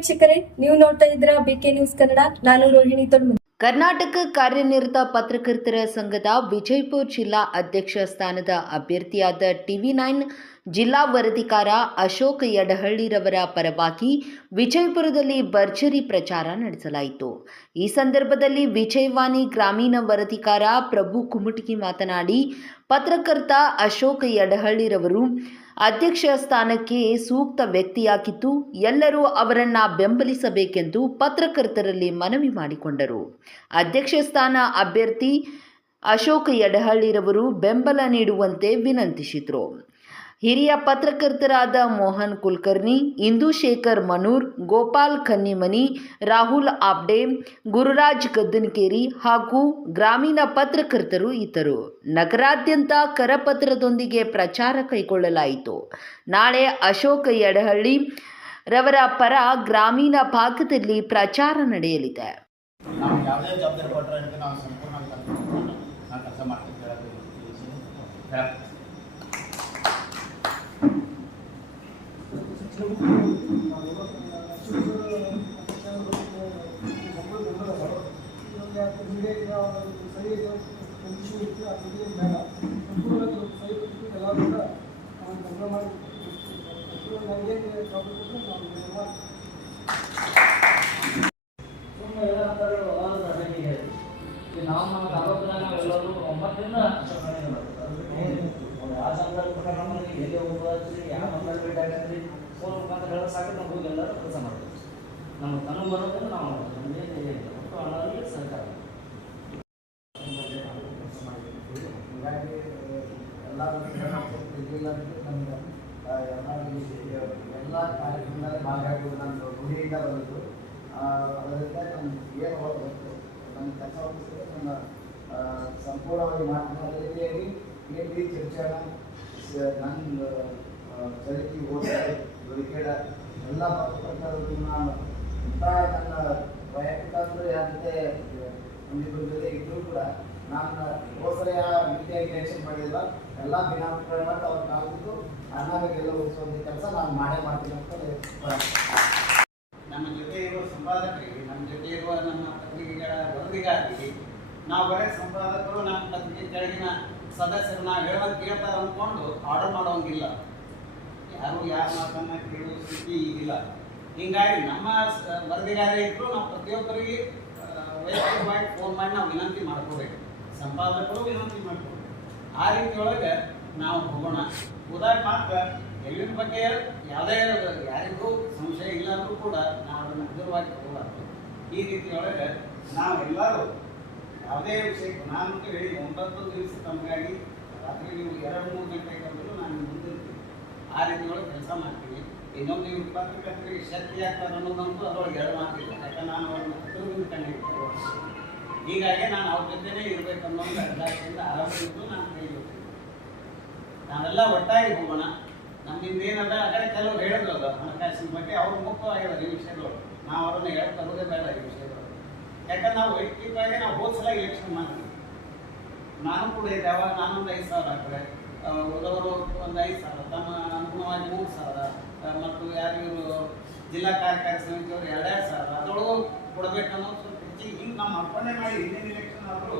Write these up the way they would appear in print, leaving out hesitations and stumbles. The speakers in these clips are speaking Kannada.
ವೀಕ್ಷಕರೇ, ನೀವು ನೋಡ್ತಾ ಇದ್ದೀರಾ ಬಿಕೆ ನ್ಯೂಸ್ ಕನ್ನಡ. ನಾನು ರೋಹಿಣಿ ತೊಳ್ಮುದಿ. ಕರ್ನಾಟಕ ಕಾರ್ಯನಿರತ ಪತ್ರಕರ್ತರ ಸಂಘದ ವಿಜಯಪುರ ಜಿಲ್ಲಾ ಅಧ್ಯಕ್ಷ ಸ್ಥಾನದ ಅಭ್ಯರ್ಥಿಯಾದ TV9 ಜಿಲ್ಲಾ ವರದಿಗಾರ ಅಶೋಕ್ ಯಡಹಳ್ಳಿರವರ ಪರವಾಗಿ ವಿಜಯಪುರದಲ್ಲಿ ಭರ್ಜರಿ ಪ್ರಚಾರ ನಡೆಸಲಾಯಿತು. ಈ ಸಂದರ್ಭದಲ್ಲಿ ವಿಜಯವಾಣಿ ಗ್ರಾಮೀಣ ವರದಿಗಾರ ಪ್ರಭು ಕುಮಟಗಿ ಮಾತನಾಡಿ, ಪತ್ರಕರ್ತ ಅಶೋಕ್ ಯಡಹಳ್ಳಿರವರು ಅಧ್ಯಕ್ಷ ಸ್ಥಾನಕ್ಕೆ ಸೂಕ್ತ ವ್ಯಕ್ತಿಯಾಗಿದ್ದು ಎಲ್ಲರೂ ಅವರನ್ನು ಬೆಂಬಲಿಸಬೇಕೆಂದು ಪತ್ರಕರ್ತರಲ್ಲಿ ಮನವಿ ಮಾಡಿಕೊಂಡರು. ಅಧ್ಯಕ್ಷ ಸ್ಥಾನ ಅಭ್ಯರ್ಥಿ ಅಶೋಕ್ ಯಡಹಳ್ಳಿರವರು ಬೆಂಬಲ ನೀಡುವಂತೆ ವಿನಂತಿಸಿದರು. ಹಿರಿಯ ಪತ್ರಕರ್ತರಾದ ಮೋಹನ್ ಕುಲಕರ್ಣಿ, ಇಂದುಶೇಖರ್ ಮನೂರ್, ಗೋಪಾಲ್ ಕನ್ನಿಮನಿ, ರಾಹುಲ್ ಆಬ್ಡೆ, ಗುರುರಾಜ್ ಗದ್ದನಕೇರಿ ಹಾಗೂ ಗ್ರಾಮೀಣ ಪತ್ರಕರ್ತರು ಇದ್ದರು. ನಗರಾದ್ಯಂತ ಕರಪತ್ರದೊಂದಿಗೆ ಪ್ರಚಾರ ಕೈಗೊಳ್ಳಲಾಯಿತು. ನಾಳೆ ಅಶೋಕ್ ಯಡಹಳ್ಳಿ ರವರ ಪರ ಗ್ರಾಮೀಣ ಭಾಗದಲ್ಲಿ ಪ್ರಚಾರ ನಡೆಯಲಿದೆ. ನಮ್ಮ ತನು ಬರೋದನ್ನು ನಾವು ನಮಗೆ ಸರ್ಕಾರ ಹೀಗಾಗಿ ಎಲ್ಲ ಕಾರ್ಯಕ್ರಮದಲ್ಲಿ ಭಾಗಿಯಾಗುವುದು ನನ್ನ ಗುರಿಯಿಂದ ಬಂದಿದ್ದು. ಅದರಿಂದ ನಮ್ಗೆ ಏನು ಹೋಗ್ಬೇಕು ನನ್ನ ಕೆಲಸ ನನ್ನ ಸಂಪೂರ್ಣವಾಗಿ ಮಾತನಾಡಿಯಾಗಿ ಏನು ಚರ್ಚೆನ ನನ್ನ ಚರಿತಿ ಓದಿಕೆ ದುಡಿಕೆಡ ಎಲ್ಲ ಪತ್ರಕರ್ತರು ನಾನು ಇಂಥ ನನ್ನ ವೈಯಕ್ತಿಕ ಯಾರಂತೆ ಒಂದಿಬ್ಬರ ಜೊತೆ ಇದ್ದರೂ ಕೂಡ ನಾನು ಹೋಸರ ರೀತಿಯಾಗಿ ಎಲೆಕ್ಷನ್ ಮಾಡಿಲ್ಲ. ಎಲ್ಲ ಭಿನ್ನಾಭಿಪ್ರಾಯ ಮಾಡಿ ಅವ್ರು ಕಾಲಿದ್ದು ಅಣ್ಣಾಗೆಲ್ಲ ಉಳಿಸುವಂಥ ಕೆಲಸ ನಾನು ಮಾಡ್ತೀನಿ ಅಂತ ನಮ್ಮ ಜೊತೆ ಇರುವ ಸಂಪಾದಕರಿಗೆ, ನಮ್ಮ ಜೊತೆ ಇರುವ ನಮ್ಮ ಪತ್ರಿಕೆಗಳ ವರದಿಗಾರರಿಗೆ ನಾವು ಬರೀ ಸಂಪಾದಕರು ನಮ್ಮ ಪತ್ರಿಕೆ ಕೆಳಗಿನ ಸದಸ್ಯರು ನಾವು ಹೇಳುವಂತ ಕೇಳ್ತಾರೆ ಅಂದ್ಕೊಂಡು ಆರ್ಡರ್ ಮಾಡೋಂಗಿಲ್ಲ. ಯಾರು ಯಾರ ಮಾತನ್ನು ಕೇಳುವ ಸ್ಥಿತಿ ಈಗಿಲ್ಲ. ಹೀಗಾಗಿ ನಮ್ಮ ವರದಿಗಾರ ಇದ್ದರೂ ನಾವು ಪ್ರತಿಯೊಬ್ಬರಿಗೆ ವೈಯಕ್ತಿಕವಾಗಿ ಫೋನ್ ಮಾಡಿ ನಾವು ವಿನಂತಿ ಮಾಡ್ಕೋಬೇಕು. ಸಂಪಾದಕರು ವಿನಂತಿ ಮಾಡ್ಕೋಬೇಕು. ಆ ರೀತಿಯೊಳಗೆ ನಾವು ಹೋಗೋಣ. ಉದಾಹರಣೆ ಮಾತ್ರ ಎಲ್ಲಿನ ಬಗ್ಗೆ ಯಾವುದೇ ಯಾರಿಗೂ ಸಂಶಯ ಇಲ್ಲ ಅಂದರೂ ಕೂಡ ನಾವು ಅದನ್ನು ಹಗುರವಾಗಿ ತಗೋಬಾರ್ದು. ಈ ರೀತಿಯೊಳಗೆ ನಾವೆಲ್ಲರೂ ಯಾವುದೇ ವಿಷಯಕ್ಕೆ ನಾನು ಹೇಳಿ 9 ದಿವಸ ತಮಗಾಗಿ ರಾತ್ರಿ ನೀವು 2-3 ಗಂಟೆಗೆ ಬಂದರೂ ನಾನು ಮುಂದಿರ್ತೀನಿ. ಆ ರೀತಿಯೊಳಗೆ ಕೆಲಸ ಮಾಡ್ತೀನಿ. ಇನ್ನೊಂದು ಇವ್ರ ಪತ್ರಕರ್ತರಿಗೆ ಶಕ್ತಿ ಆಗ್ತಾರೆ ಅನ್ನೋದಂತೂ ಅದರೊಳಗೆ 2 ಮಾತಿಲ್ಲ. ಯಾಕಂದ್ರೆ ನಾನು ಅವ್ರನ್ನ ಹತ್ತಿರದಿಂದ ಕಂಡಿರ್ತೀನಿ. ಹೀಗಾಗಿ ನಾನು ಅವ್ರ ಜೊತೆನೇ ಇರಬೇಕನ್ನೋ ಅಭಿಲಾಷೆಯಿಂದ ಆರಂಭದಿಂದ ನಾನು ಕೈಗೊಳ್ತೀನಿ. ನಾವೆಲ್ಲ ಒಟ್ಟಾಗಿ ಹೋಗೋಣ. ನಮ್ಮಿಂದ ಏನದ ಆ ಕಡೆ ಕೆಲವರು ಹೇಳಿದ್ರಲ್ಲ ಹಣಕಾಸಿನ ಬಗ್ಗೆ, ಅವ್ರು ಮುಖ್ಯವಾಗಿದ್ದಾರೆ ಈ ವಿಷಯಗಳು. ನಾವು ಅವ್ರನ್ನ ಹೇಳಿ ತರೋದೇ ಬೇಡ ಈ ವಿಷಯಗಳು. ಯಾಕಂದ್ರೆ ನಾವು ವೈಯಕ್ತಿಕವಾಗಿ ನಾವು ಹೋದ ಸಲ ಎಲೆಕ್ಷನ್ ಮಾಡ್ತೀವಿ. ನಾನು ಕೂಡ ಇದೆ. ಅವಾಗ ನಾನೊಂದು 5,000 ಹಾಕಿದೆ, ಉಳಿದವರು ಒಂದು 5,000, ತಮ್ಮ ಅನುಗುಣವಾಗಿ 3,000 ಮತ್ತು ಯಾರಿಗೂ ಜಿಲ್ಲಾ ಕಾರ್ಯಕಾರಿ ಸಮಿತಿಯವರು 2,000 ಅದರೊಳಗೂ ಕೊಡಬೇಕನ್ನೋ ಸ್ವಲ್ಪ ಹೆಚ್ಚಿಗೆ ಹಿಂಗೆ ನಮ್ಮ ಅರ್ಪಣೆ ಮಾಡಿ ಹಿಂದಿನ ಎಲೆಕ್ಷನ್ ಆದರೂ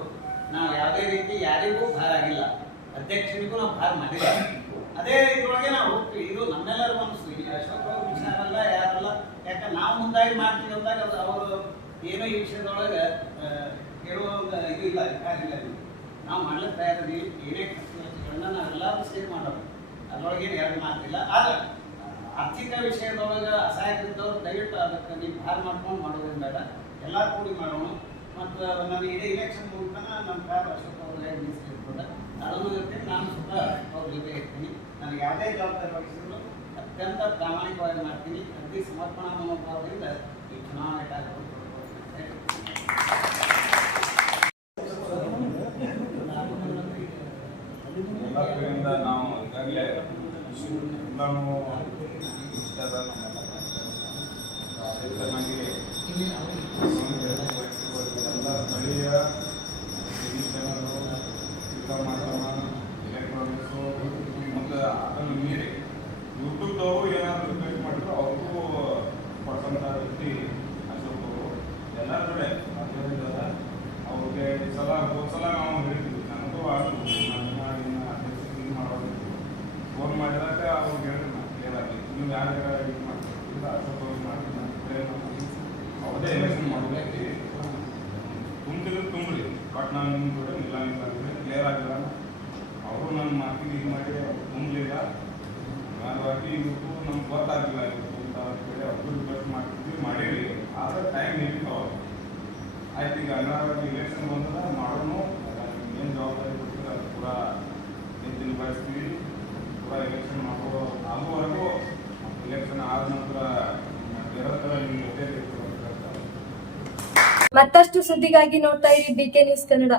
ನಾವು ಯಾವುದೇ ರೀತಿ ಯಾರಿಗೂ ಭಾರ ಆಗಿಲ್ಲ. ಅಧ್ಯಕ್ಷರಿಗೂ ನಾವು ಭಾರ ಮಾಡಿಲ್ಲ. ಅದೇ ಇದ್ರೊಳಗೆ ನಾವು ಹೋಗ್ತೀವಿ. ಇದು ನಮ್ಮೆಲ್ಲರ ಮನಸ್ಸು. ಈ ಅಶೋಕ್ ಅವ್ರ ವಿಚಾರಲ್ಲ ಯಾರಲ್ಲ. ಯಾಕಂದ್ರೆ ನಾವು ಮುಂದಾಗಿ ಮಾಡ್ತೀವಿ ಅಂದಾಗ ಅವರು ಏನೋ ಈ ವಿಷಯದೊಳಗೆ ಹೇಳುವ ಒಂದು ಇದು ಇಲ್ಲ, ಇಲ್ಲ. ನಾವು ಮಾಡ್ಲಿಕ್ಕೆ ತಯಾರಿದ್ದೀವಿ. ಏನೇ ಖರ್ಚುಗಳನ್ನ ನಾವೆಲ್ಲರೂ ಸೇರ್ ಮಾಡೋದು. ಅದರೊಳಗೇನು 2 ಮಾತಿಲ್ಲ. ಆದರೆ ಆರ್ಥಿಕ ವಿಷಯದೊಳಗೆ ಅಸಹಾಯಕರಿದ್ದವ್ರು ದಯವಿಟ್ಟು ಅದಕ್ಕೆ ನೀವು ಭಾರ ಮಾಡ್ಕೊಂಡು ಮಾಡೋದೇನು ಬೇಡ. ಎಲ್ಲ ಕೂಡಿ ಮಾಡೋಣ. ಮತ್ತು ನಾನು ಇಡೀ ಇಲೆಕ್ಷನ್ ಮುಗಿತಾನ ನಮ್ಮ ಕಾರ್ ಅಶೋಕ್ ಅವ್ರ ಮೀಸಲಿರ್ತದೆ. ಅದನ್ನು ಇರ್ತೀನಿ. ನಾನು ಸ್ವತಃ ಅವ್ರ ಜೊತೆ ಇರ್ತೀನಿ. ನನಗೆ ಯಾವುದೇ ಜವಾಬ್ದಾರಿ ವಹಿಸಿದ್ರು ಅತ್ಯಂತ ಪ್ರಾಮಾಣಿಕವಾಗಿ ಮಾಡ್ತೀನಿ. ಅತಿ ಸಮರ್ಪಣಾ ಮನೋಭಾವದಿಂದ ಈ ಚುನಾವಣೆ ಕಾರ್ಯಕ್ರಮ ನಾವು ಈಗಾಗಲೇ ಎಲ್ಲನೂ ಚೆನ್ನಾಗಿ ಎಲ್ಲ ಸ್ಥಳೀಯ ಟಿವಿ ಚಾನಲ್ಲು, ಮಾಧ್ಯಮ, ಎಲೆಕ್ಟ್ರಾನಿಕ್ಸು ಮತ್ತು ಅದನ್ನು ಮೀರಿ ಯೂಟ್ಯೂಬ್ದವರು ಏನಾದರೂ ರಿಕ್ವೆಸ್ಟ್ ಮಾಡಿದ್ರು ಅವ್ರಿಗೂ ಕೊಡ್ಸಂತ ಇನ್ನೊಂದು ಯಾರು ಇದು ಮಾಡ್ತಿಲ್ಲ ಅಶೋಕ್ ಅವ್ರು ಮಾಡ್ತಿಲ್ಲ ಅವ್ರದೇ ಎಲೆಕ್ಷನ್ ಮಾಡಬೇಕು ತುಂಬಿದ್ರು ತುಂಬ್ರಿ ಬಟ್ ನಾನು ನಿಮ್ಮ ಕೂಡ ಇಲ್ಲ ಕ್ಲಿಯರ್ ಆಗಿಲ್ಲ ಅವರು ನನ್ನ ಮಾತಿಗೆ ಇದು ಮಾಡಿ ತುಂಬಲಿಲ್ಲ ನೇರವಾಗಿ ಇವತ್ತು ನಮ್ಗೆ ಗೊತ್ತಾಗಲಿಲ್ಲ ಇವತ್ತು ಅಂತ ಹೇಳಿ ಅವ್ರು ರಿಕ್ವೆಸ್ಟ್ ಮಾಡ್ತಿದ್ವಿ ಮಾಡೀವಿ ಆದರೆ ಟೈಮ್ ನಿಂತು ಆಯ್ತು ಈಗ ಅನಾವಾಗಿ ಎಲೆಕ್ಷನ್ ಬಂದ್ರೆ ಮಾಡೋನು ಏನು ಜವಾಬ್ದಾರಿ ಕೊಡ್ತೀವಿ ಅದು ಪೂರ ನಿಭಾಯಿಸ್ತೀವಿ ಪೂರ ಎಲೆಕ್ಷನ್ ಮಾಡೋ ಆಗುವವರೆಗೂ ಎಲೆಕ್ಷನ್ ಆದ ನಂತರ ನಿರಂತರ ನಿಮ್ಮ ಜೊತೆ ಮತ್ತಷ್ಟು ಸುದ್ದಿಗಾಗಿ ನೋಡ್ತಾ ಇರಿ BK ನ್ಯೂಸ್ ಕನ್ನಡ.